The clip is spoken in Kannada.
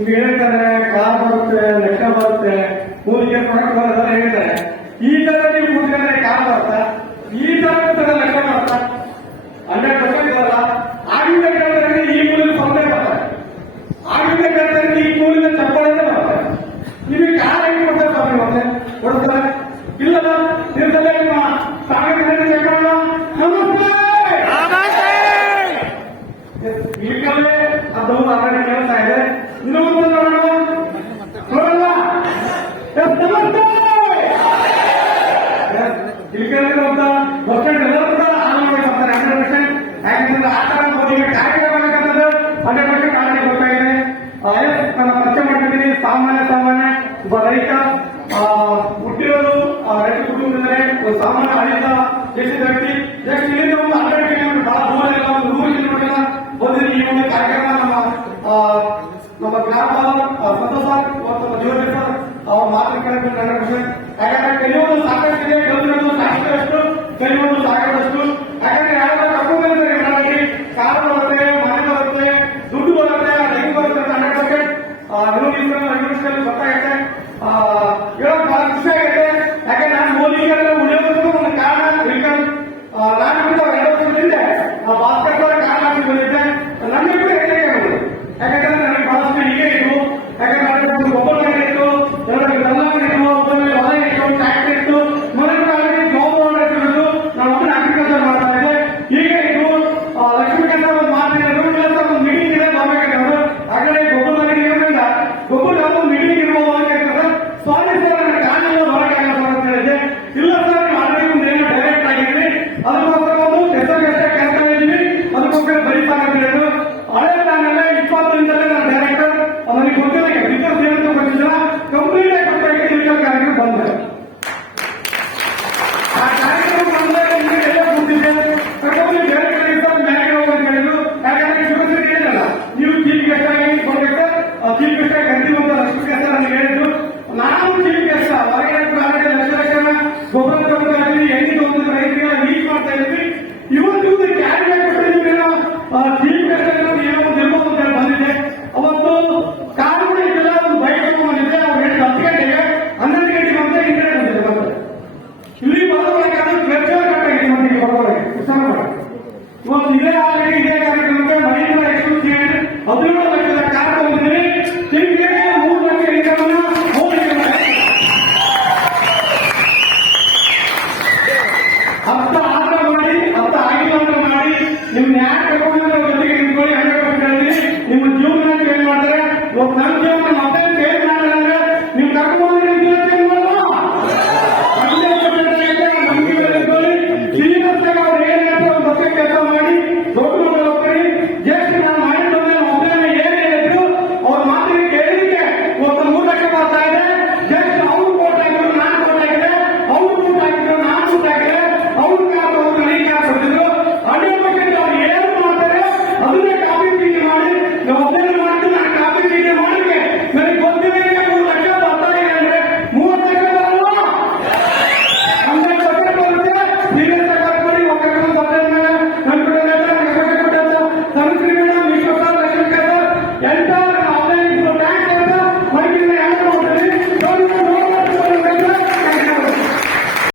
ಈಗ ಹೇಳ್ತಾರೆ ಕಾರ್ ಬರುತ್ತೆ, ಲಕ್ಷ ಬರುತ್ತೆ, ಕೂಲಿಗೆ ಕೊಡಕ್ಕೆ ಬರೋದೆಲ್ಲ ಹೇಳ್ತಾರೆ. ಈ ತರ ನೀವು ಕೂತ್ಕೊಂಡ್ರೆ ಕಾರ್ ಬರುತ್ತಾ? ಈ ತರ ಕೂತ್ಕೊಂಡ್ರೆ ಲಕ್ಷ ಬರುತ್ತಾ? 100% ಬರಲ್ಲ. ಆಗಿಂದ ಕೇಳ್ತಾರೆ ಈ ಕೂಲಿಗೆ ಸ್ಪರ್ಧೆ ಬರ್ತಾರೆ, ಆಗಿಂದ ಕೇಳ್ತಾರೆ ಈ ಕೂಲಿಗೆ ಚಪ್ಪಾಳೆ ಬರ್ತಾರೆ. ನಿಮಗೆ ಕಾರ್ ಹೆಂಗ್ ಕೊಡ್ತಾರೆ ಸ್ವಾಮಿ? ಮತ್ತೆ ಕೊಡ್ತಾರೆ ಇಲ್ಲದ ನಿರ್ದಲೆ ನಿಮ್ಮ ಸಾಗರ ಈಗಲೇ ಅದು ಆಲ್ರೆಡಿ ಕೇಳ್ತಾ ಇದೆ. ಇನ್ನೊಂದು ನೋಡೋಣ ನೋಡಲ್ಲ ಇಲ್ಲಿ ಅಂತ ವರ್ಷ ಎಲ್ಲರೂ ಕೂಡ ಆನ್ಲೈನ್ ಮಾಡ್ತಾರೆ 100%. ಯಾಕಂದ್ರೆ ಆ ತರ ಈಗ ಕಾರ್ಯಕ್ರಮ ಮಾಡಬೇಕಂತಂದ್ರೆ 100% ಆನ್ಲೈನ್ ಬರ್ತಾ ಇದೆ. ನಾನು ಪರಿಚಯ ಮಾಡ್ತಿದ್ದೀನಿ. ಸಾಮಾನ್ಯ ಒಬ್ಬ ರೈತ ಹುಟ್ಟಿರೋದು ರೈತ ಕುಟುಂಬದಲ್ಲಿ ಒಂದು ಸಾಮಾನ್ಯ ರೈತ ದೇಶದ ವ್ಯಕ್ತಿ. ಇಲ್ಲಿಂದ ಒಂದು 100 ಕಿಲೋಮೀಟರ್ ಬಹಳ ದೂರ ಇಲ್ಲ, ಒಂದು 100 ಕಿಲೋಮೀಟರ್ ಬಂದ್ರೆ ಈ ಒಂದು ಕಾರ್ಯಕ್ರಮ ನಮ್ಮ ಗ್ರಾಮದ ಸಂತೋಷ ಮತ್ತು ಜೀವನ ಅವ್ರ ಮಾತನ್ನು ಕೇಳಬೇಕು 100%. ಯಾಕಂದ್ರೆ ಕಲಿಯೋದು ಸಾಕಷ್ಟಿದೆ, ಕಲಿಯೋದು ಸಾಕಷ್ಟು, ಕಲಿಯೋದು ಸಾಕಷ್ಟು. ಯಾಕಂದ್ರೆ ಯಾವಾಗ ಕರ್ಕೊಂಡು ಬಂದ್ರೆ ಕಾರು ಬರುತ್ತೆ, ಮನೆ ಬರುತ್ತೆ, ದುಡ್ಡು ಬರುತ್ತೆ, ಹೆಂಗ್ ಬರುತ್ತೆ ಅಂತ 100% ಗೊತ್ತಾಗುತ್ತೆ. ಹೇಳೋದು ಬಹಳ ಖುಷಿ ಆಗುತ್ತೆ. ಯಾಕಂದ್ರೆ ನಾನು ಮೋದಿಗೆಲ್ಲ ಉಳಿಯೋದಕ್ಕೂ ಒಂದು ಕಾರಣ. ನಾನು 2 ವರ್ಷದ ಹಿಂದೆ ಭಾಸ್ಕರ್